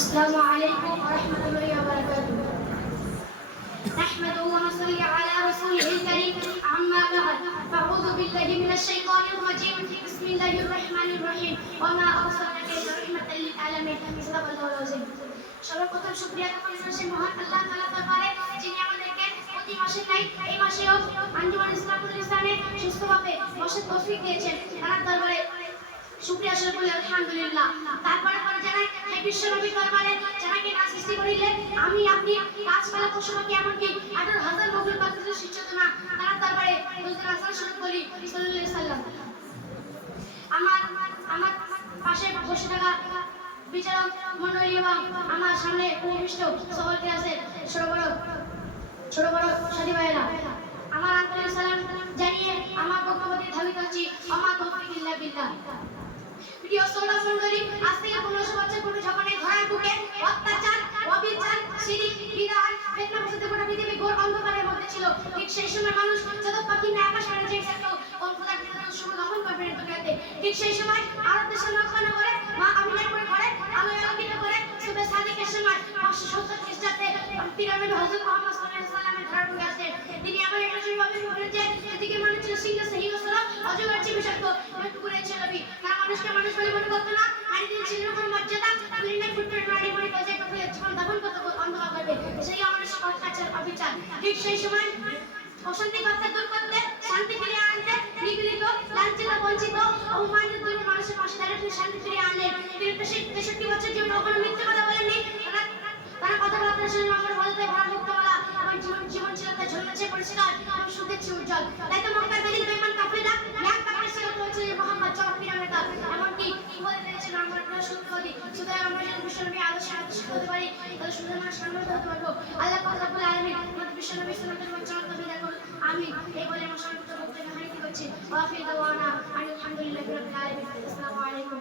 السلام عليكم ورحمة الله وبركاته. نحمده ونصلي على رسوله الكريم. أما بعد فأعوذ بالله من الشيطان الرجيم. بسم الله الرحمن الرحيم. وما أرسلناك إلا رحمة للعالمين. صدق الله العظيم. সর্বপ্রথম শুকরিয়া জ্ঞাপন করছি মহান আল্লাহ তাআলা দরবারে, যিনি আমাদেরকে প্রতি মাসে নাই এই মাসেও আঞ্জুমান ইসলামুল ইসলামে সুস্থভাবে বসার তৌফিক দিয়েছেন। তার দরবারে শুকরিয়া স্বরূপ বলি আলহামদুলিল্লাহ। তারপরে পরে জানাই হে বিশ্বনবীর দরবারে জানাকে না সৃষ্টি করিলে আমি আপনি গাছপালা পশু পাখি এমনকি 18,000 মখলুক পাখির সৃষ্টি হতো না। তার দরবারে হুজুর হাসান স্বরূপ বলি সাল্লাল্লাহু আলাইহি সাল্লাম। আমার পাশে বসে থাকা বিচারক মণ্ডলী এবং আমার সামনে উপবিষ্ট সকল ক্লাসের ছোট বড় সাথী ভাইয়েরা, আমার আন্তরিক সালাম জানিয়ে আমার বক্তব্যটি ধাবিত হচ্ছি আমার তৌফিক ইল্লা বিল্লাহ। প্রিয় শ্রোতা মণ্ডলী, আজ থেকে 1500 বছর পূর্বে যখন এই ধরার বুকে অত্যাচার, অবিচার, শিরিক, বিদআত, ফিতনা ফসাদে গোটা পৃথিবী ঘোর অন্ধকারের মধ্যে ছিল, ঠিক সেই সময় মানুষ যত পাখি না আকাশ মানে যে থাকতো কোন খোদার বিধানের শুভ দমন করবে না দুনিয়াতে। ঠিক সেই সময় আরব দেশের মক্কা করে মা আমিনার ঘরে আলোয় আলোকিত করে সুবে সাদিকের সময় 570 খ্রিস্টাব্দে পিরামিড হযরত মুহাম্মদ সাল্লাল্লাহু আলাইহি ওয়াসাল্লামের ধরার বুকে আসেন। তিনি এমন একটা জৈবভাবে বলেছেন এদিকে মনে ছিল সিংহ সিংহ ছিল অজগর চেয়ে বিষাক্ত, পুকুরে ছিল নবী। তারা মানুষকে মানুষ বলে মনে করতো না, নারীদের ছিল কোনো মর্যাদা, পুলিনে ফুটফুটে নারী মনে বাজে কথা জীবন দাপন করতে অন্ধকার করবে, সেই মানুষ অত্যাচার অবিচার। ঠিক সেই সময় অশান্তি কথা দূর করতে, শান্তি ফিরিয়ে আনতে, নিপীড়িত, লাঞ্ছিত, বঞ্চিত, অপমানিত দুই মানুষের পাশে দাঁড়িয়ে শান্তি ফিরিয়ে আনলেন। তিনি 63 বছর জীবন কখনো মিথ্যে কথা বলেননি। তারা কথা বলার শুনে আমার বলতে ভরা মুক্ত বলা আমার জীবন ছিল তার ঝলমলে পরিষ্কার এবং সুখে উজ্জ্বল। তাই তো মক্কার বেদিন বেঈমান কাফিররা এক কাপড়ে ছিল বলছে মুহাম্মদ চমৎকার নেতা, এমনকি বলে দিয়েছিল আমার প্রিয় সত্যবাদী। সুতরাং আমরা যেন বিশ্বনবীর আদর্শে আদর্শিত হতে পারি, তাহলে সুন্দর মানুষ সম্মানিত হতে পারবো। আল্লাহ পাক রব্বুল আলামিন আমাদের বিশ্বনবীর সুন্নাতের উপর চলার তৌফিক দান করুন। আমিন। এই বলে আমার সংক্ষিপ্ত বক্তব্য হারিয়ে দিচ্ছি। ওয়া আখিরু দাওয়ানা আলহামদুলিল্লাহি রাব্বিল আলামিন। আসসালামু আলাইকুম।